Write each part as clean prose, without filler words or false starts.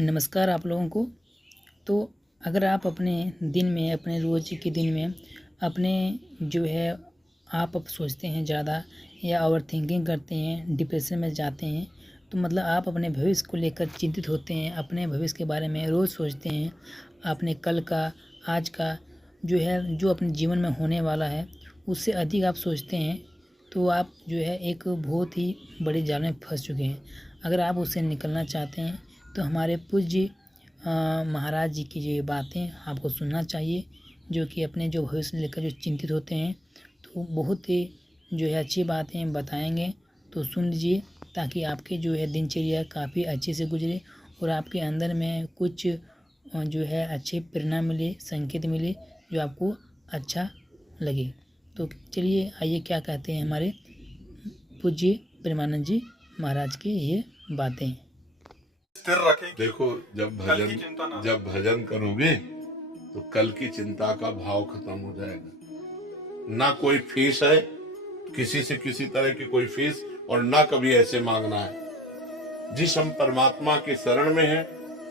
नमस्कार आप लोगों को। तो अगर आप अपने दिन में, अपने रोज़ के दिन में अपने जो है आप अब सोचते हैं ज़्यादा या ओवर थिंकिंग करते हैं, डिप्रेशन में जाते हैं, तो मतलब आप अपने भविष्य को लेकर चिंतित होते हैं, अपने भविष्य के बारे में रोज़ सोचते हैं, अपने कल का, आज का जो है, जो अपने जीवन में होने वाला है, उससे अधिक आप सोचते हैं, तो आप जो है एक बहुत ही बड़े जाल में फँस चुके हैं। अगर आप उससे निकलना चाहते हैं तो हमारे पूज्य महाराज जी की जो ये बातें आपको सुनना चाहिए, जो कि अपने जो भविष्य लेकर जो चिंतित होते हैं, तो बहुत ही जो है अच्छी बातें बताएंगे। तो सुन लीजिए, ताकि आपके जो है दिनचर्या काफ़ी अच्छे से गुजरे और आपके अंदर में कुछ जो है अच्छे प्रेरणा मिले, संकेत मिले, जो आपको अच्छा लगे। तो चलिए आइए, क्या कहते हैं हमारे पूज्य प्रेमानंद जी महाराज की ये बातें। स्थिर रखें। देखो, जब भजन करोगे तो कल की चिंता का भाव खत्म हो जाएगा। ना कोई फीस है, किसी से किसी तरह की कोई फीस, और ना कभी ऐसे मांगना है। जिस हम परमात्मा के शरण में हैं,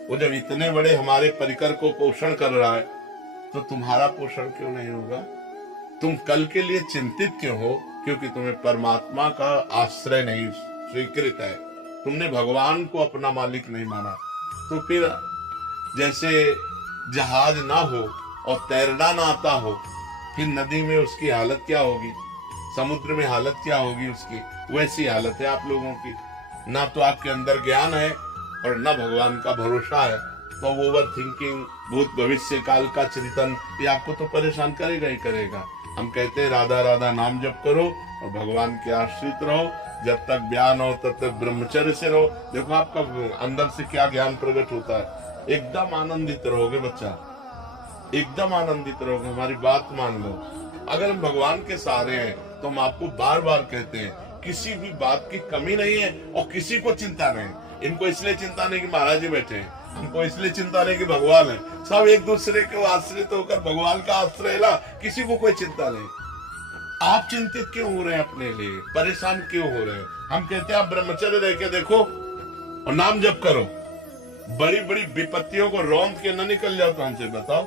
वो जब इतने बड़े हमारे परिकर को पोषण कर रहा है, तो तुम्हारा पोषण क्यों नहीं होगा? तुम कल के लिए चिंतित क्यों हो? क्योंकि तुम्हें परमात्मा का आश्रय नहीं स्वीकृत है, तुमने भगवान को अपना मालिक नहीं माना। तो फिर जैसे जहाज ना हो और तैरना ना आता हो, फिर नदी में उसकी हालत क्या होगी, समुद्र में हालत क्या होगी उसकी, वैसी हालत है आप लोगों की। ना तो आपके अंदर ज्ञान है और ना भगवान का भरोसा है, तो ओवर थिंकिंग, भूत भविष्य काल का चिंतन, ये आपको तो परेशान करेगा ही करेगा। हम कहते हैं राधा राधा नाम जप करो और भगवान के आश्रित रहो, जब तक ज्ञान हो तब तक ब्रह्मचर्य से रहो। देखो आपका अंदर से क्या ज्ञान प्रकट होता है, एकदम आनंदित रहोगे बच्चा, एकदम आनंदित रहोगे। हमारी बात मान लो, अगर हम भगवान के सहारे हैं तो हम आपको बार बार कहते हैं, किसी भी बात की कमी नहीं है और किसी को चिंता नहीं। इनको इसलिए चिंता नहीं कि महाराज जी बैठे हैं, हमको इसलिए चिंता नहीं कि भगवान है। सब एक दूसरे के आश्रित होकर भगवान का आश्रय ला, किसी को कोई चिंता नहीं। आप चिंतित क्यों हो रहे हैं, अपने लिए परेशान क्यों हो रहे हैं? हम कहते हैं आप ब्रह्मचर्य रह के देखो और नाम जप करो, बड़ी बड़ी विपत्तियों को रौंद के न निकल जाओ। तो हमसे बताओ,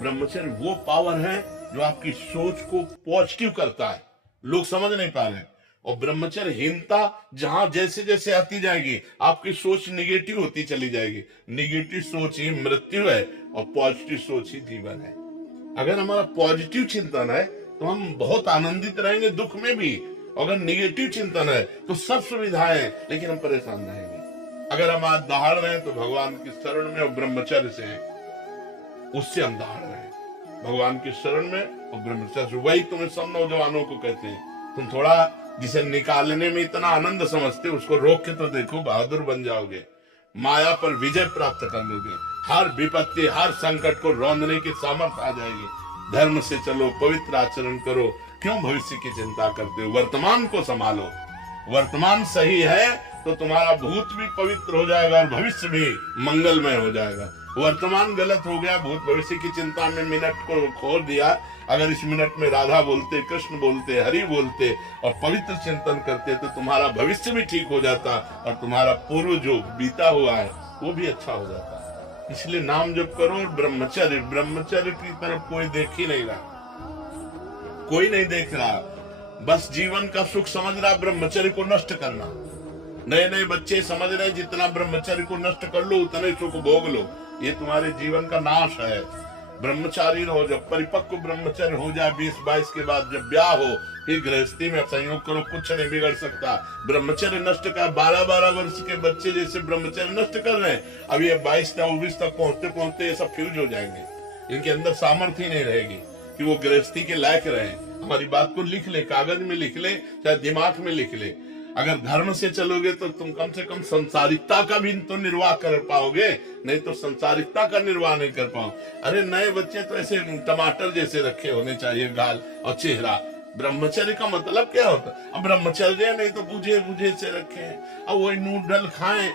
ब्रह्मचर्य वो पावर है जो आपकी सोच को पॉजिटिव करता है, लोग समझ नहीं पा रहे। और ब्रह्मचर्यहीनता जहां जैसे जैसे आती जाएगी, आपकी सोच निगेटिव होती चली जाएगी। निगेटिव सोच ही मृत्यु है और पॉजिटिव सोच ही जीवन है। अगर हमारा पॉजिटिव चिंतन है तो हम बहुत आनंदित रहेंगे दुख में भी। अगर निगेटिव चिंतन है तो सब सुविधाएं, लेकिन हम परेशान रहेंगे। अगर हम आज दहाड़ रहे हैं तो भगवान की शरण में और ब्रह्मचर्य से हैं, उससे हम दहाड़ रहे हैं, भगवान की शरण में और ब्रह्मचर्य से। वही तुम्हें सब नौजवानों को कहते हैं, तुम थोड़ा जिसे निकालने में इतना आनंद समझते हो, उसको रोक के तो देखो, बहादुर बन जाओगे, माया पर विजय प्राप्त कर लोगे। हर विपत्ति, हर संकट को रौंदने की सामर्थ्य आ जाएगी। धर्म से चलो, पवित्र आचरण करो, क्यों भविष्य की चिंता करते हो? वर्तमान को संभालो। वर्तमान सही है तो तुम्हारा भूत भी पवित्र हो जाएगा और भविष्य भी मंगलमय हो जाएगा। वर्तमान गलत हो गया, भूत भविष्य की चिंता में मिनट को खो दिया। अगर इस मिनट में राधा बोलते, कृष्ण बोलते, हरि बोलते और पवित्र चिंतन करते तो तुम्हारा भविष्य भी ठीक हो जाता और तुम्हारा पूर्व जो बीता हुआ है वो भी अच्छा हो जाता। इसलिए नाम जप करो और ब्रह्मचर्य, ब्रह्मचर्य की तरफ कोई देख ही नहीं रहा, कोई नहीं देख रहा, बस जीवन का सुख समझ रहा ब्रह्मचर्य को नष्ट करना। नए नए बच्चे समझ रहे जितना ब्रह्मचर्य को नष्ट कर लो उतने सुख भोग लो, ये तुम्हारे जीवन का नाश है। ब्रह्मचारी रहो, जब परिपक्व ब्रह्मचर्य हो जाए 20-22 के बाद, जब ब्याह हो, फिर गृहस्थी में संयोग करो, कुछ नहीं बिगड़ सकता। ब्रह्मचर्य नष्ट कर 12-12 वर्ष के बच्चे जैसे ब्रह्मचर्य नष्ट कर रहे हैं, अब ये 22-19 तक पहुंचते पहुंचते ये सब फ्यूज हो जाएंगे। इनके अंदर सामर्थ्य ही नहीं रहेगी कि वो गृहस्थी के लायक रहे। हमारी बात को लिख ले, कागज में लिख ले, चाहे दिमाग में लिख ले। अगर धर्म से चलोगे तो तुम कम से कम संसारिकता का भी तो निर्वाह कर पाओगे, नहीं तो संसारिकता का निर्वाह नहीं कर पाओ। अरे नए बच्चे तो ऐसे टमाटर जैसे रखे होने चाहिए गाल और चेहरा। ब्रह्मचर्य का मतलब क्या होता है? अब ब्रह्मचर्य नहीं तो बुझे बुझे से रखे, अब वही नूडल खाएं